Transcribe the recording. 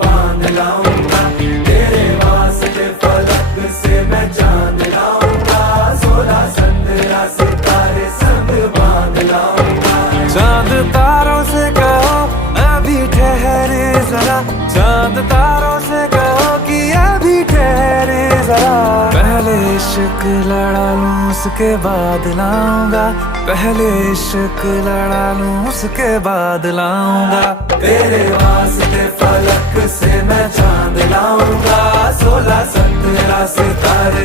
बांध लाऊंगा, तेरे वास्ते फलक से मैं चांद लाऊंगा, 16-17 सितारे संग बांध लाऊंगा। चांद तारों से कहो अभी ठहरे जरा, चांद तारों से कहो कि अभी ठहरे जरा। पहले इश्क लड़ा लूं उसके बाद लाऊंगा, पहले इश्क लड़ा लूं उसके बाद लाऊंगा। तेरे वास्ते फलक से मैं चांद लाऊंगा, 16-17 सितारे